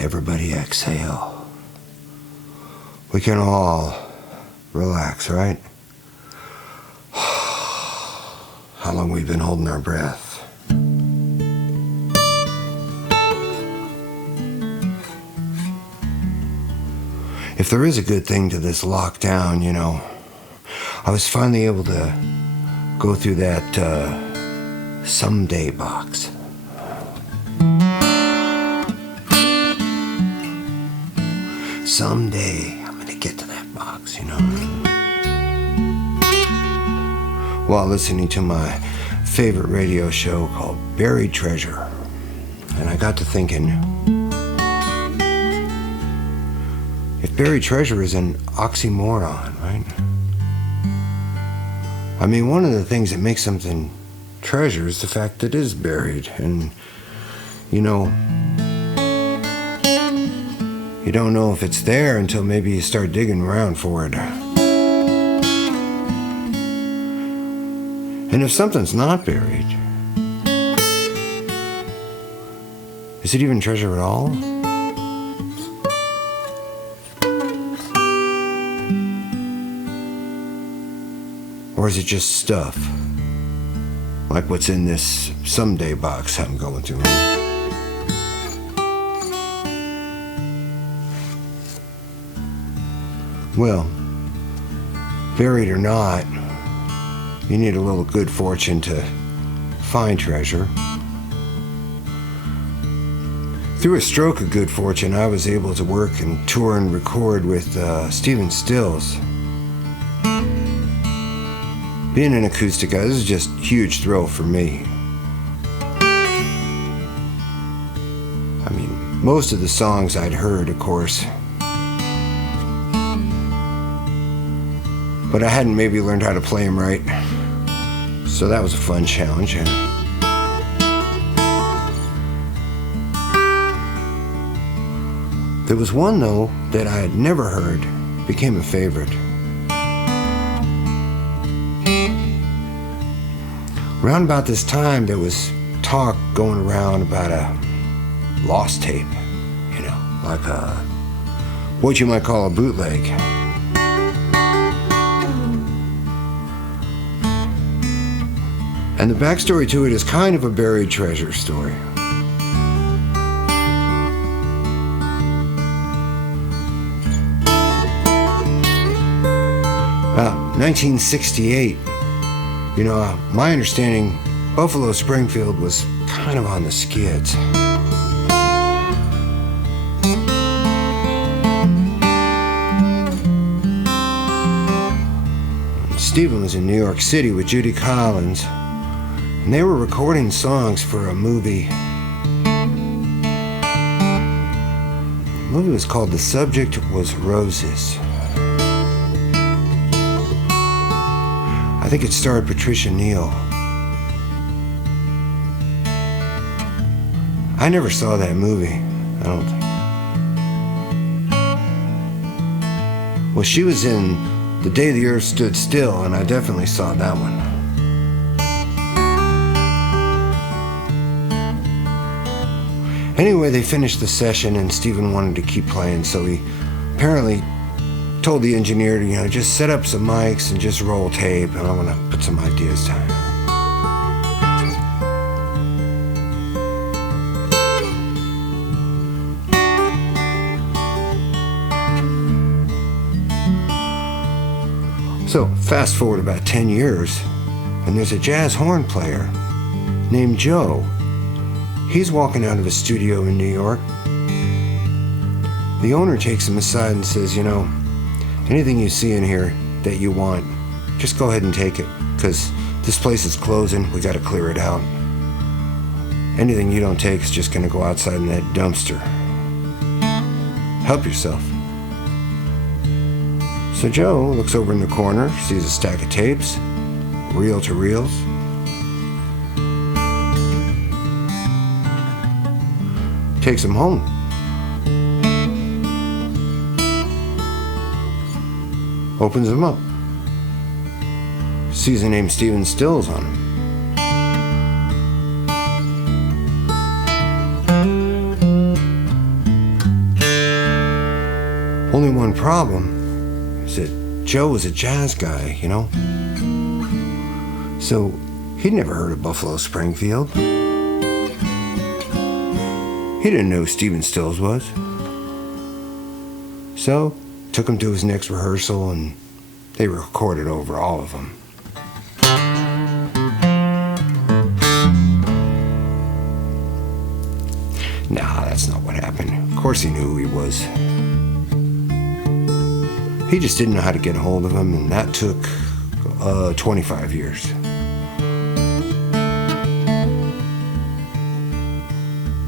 everybody exhale. We can all relax, right? How long we've been holding our breath. If there is a good thing to this lockdown, you know, I was finally able to go through that someday box. Someday I'm gonna get to that box, you know. While listening to my favorite radio show called Buried Treasure. And I got to thinking, if buried treasure is an oxymoron, right? I mean, one of the things that makes something treasure is the fact that it is buried. And, you know, you don't know if it's there until maybe you start digging around for it. And if something's not buried, is it even treasure at all? Or is it just stuff? Like what's in this someday box I'm going through. Well, buried or not, you need a little good fortune to find treasure. Through a stroke of good fortune, I was able to work and tour and record with Stephen Stills. Being an acoustic guy, this is just a huge thrill for me. I mean, most of the songs I'd heard, of course, but I hadn't maybe learned how to play them right. So that was a fun challenge. There was one, though, that I had never heard, became a favorite. Around about this time, there was talk going around about a lost tape, you know, like what you might call a bootleg. And the backstory to it is kind of a buried treasure story. About 1968, you know, my understanding, Buffalo Springfield was kind of on the skids. Stephen was in New York City with Judy Collins, and they were recording songs for a movie. The movie was called The Subject Was Roses. I think it starred Patricia Neal. I never saw that movie, I don't think. Well, she was in The Day the Earth Stood Still, and I definitely saw that one. Anyway, they finished the session, and Stephen wanted to keep playing, so he apparently told the engineer to, you know, just set up some mics and just roll tape, and I want to put some ideas down. So, fast forward about 10 years, and there's a jazz horn player named Joe. He's walking out of a studio in New York. The owner takes him aside and says, you know, anything you see in here that you want, just go ahead and take it, because this place is closing, we got to clear it out. Anything you don't take is just going to go outside in that dumpster. Help yourself. So Joe looks over in the corner, sees a stack of tapes, reel to reels. Takes them home. Opens them up. Sees the name Stephen Stills on them. only one problem is that Joe was a jazz guy, you know? So he'd never heard of Buffalo Springfield. He didn't know who Stephen Stills was. So took him to his next rehearsal and they recorded over all of them. Nah, that's not what happened. Of course he knew who he was. He just didn't know how to get a hold of him, and that took 25 years.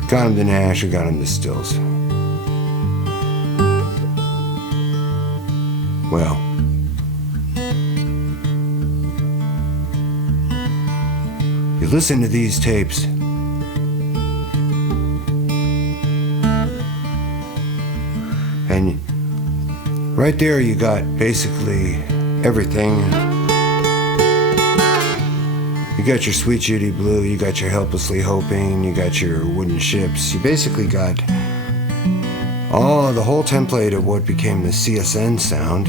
Got him to Nash, or got him to Stills. Well, you listen to these tapes, and right there you got basically everything. You got your Sweet Judy Blue, you got your Helplessly Hoping, you got your Wooden Ships. You basically got the whole template of what became the CSN sound,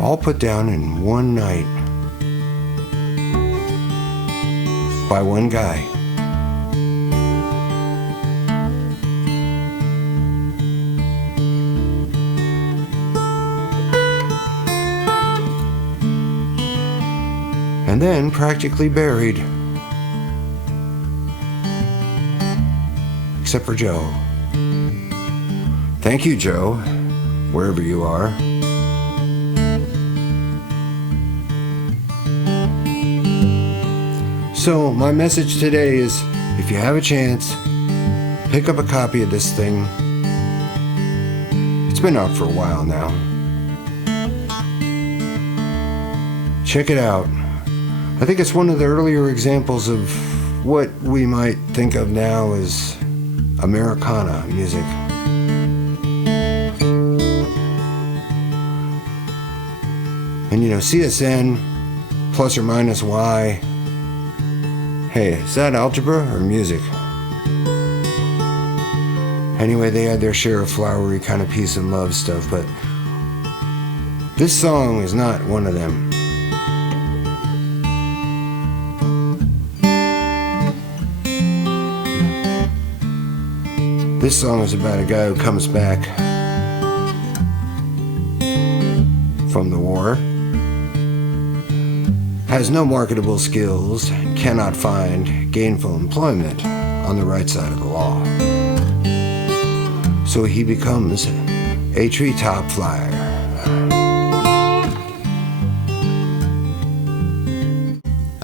all put down in one night by one guy. And then practically buried. Except for Joe. Thank you, Joe, wherever you are. So my message today is, if you have a chance, pick up a copy of this thing. It's been out for a while now. Check it out. I think it's one of the earlier examples of what we might think of now as Americana music. And you know, CSN, plus or minus Y. Hey, is that algebra or music? Anyway, they had their share of flowery kind of peace and love stuff, but this song is not one of them. This song is about a guy who comes back from the war, has no marketable skills, and cannot find gainful employment on the right side of the law. So he becomes a treetop flyer.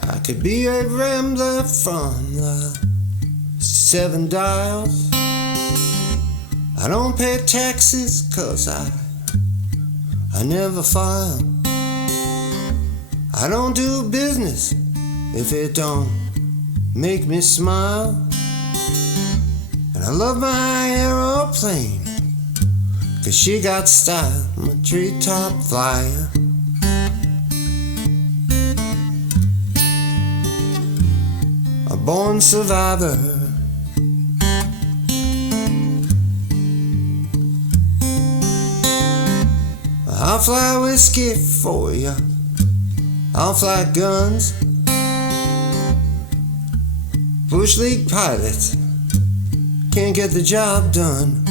I could be a rambler from the 7 Dials. I don't pay taxes 'cause I never file. I don't do business if it don't make me smile. And I love my aeroplane 'cause she got style. I'm a treetop flyer. A born survivor. I'll fly whiskey for ya. I'll fly guns. Bush League pilots can't get the job done.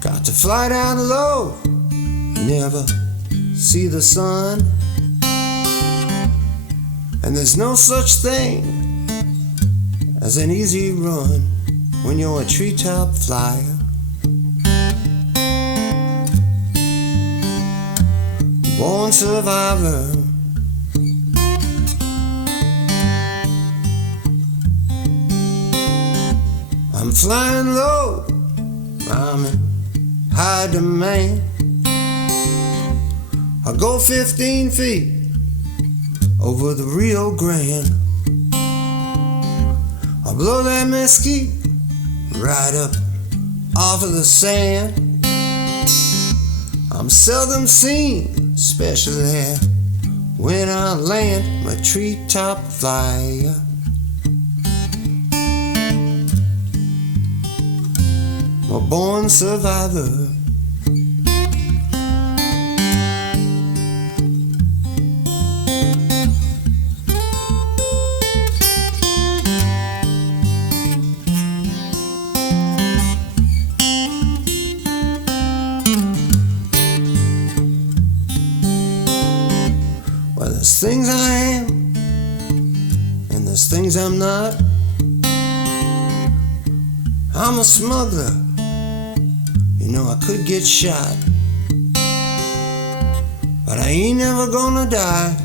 Got to fly down low, never see the sun. And there's no such thing as an easy run when you're a treetop flyer. Born survivor. I'm flying low, I'm in high demand. I go 15 feet over the Rio Grande. I blow that mesquite right up off of the sand. I'm seldom seen, especially when I land. I'm a treetop flyer. I'm a born survivor. things I'm not. I'm a smuggler. You know I could get shot, but I ain't never gonna die,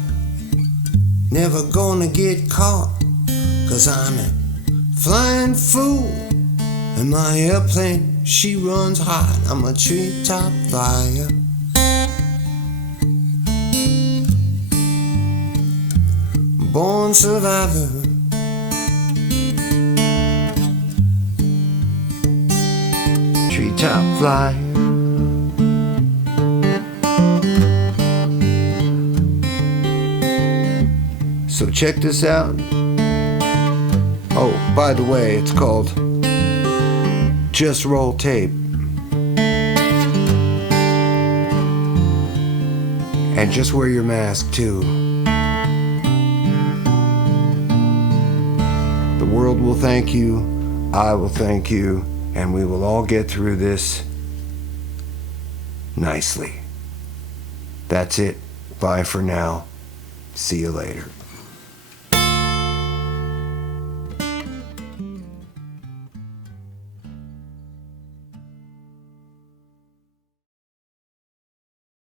never gonna get caught, 'cause I'm a flying fool, and my airplane, she runs hot. I'm a treetop flyer, born survivor. Treetop flyer. So check this out. Oh, by the way, it's called Just Roll Tape. And just wear your mask too. The world will thank you, I will thank you, and we will all get through this nicely. That's it. Bye for now. See you later.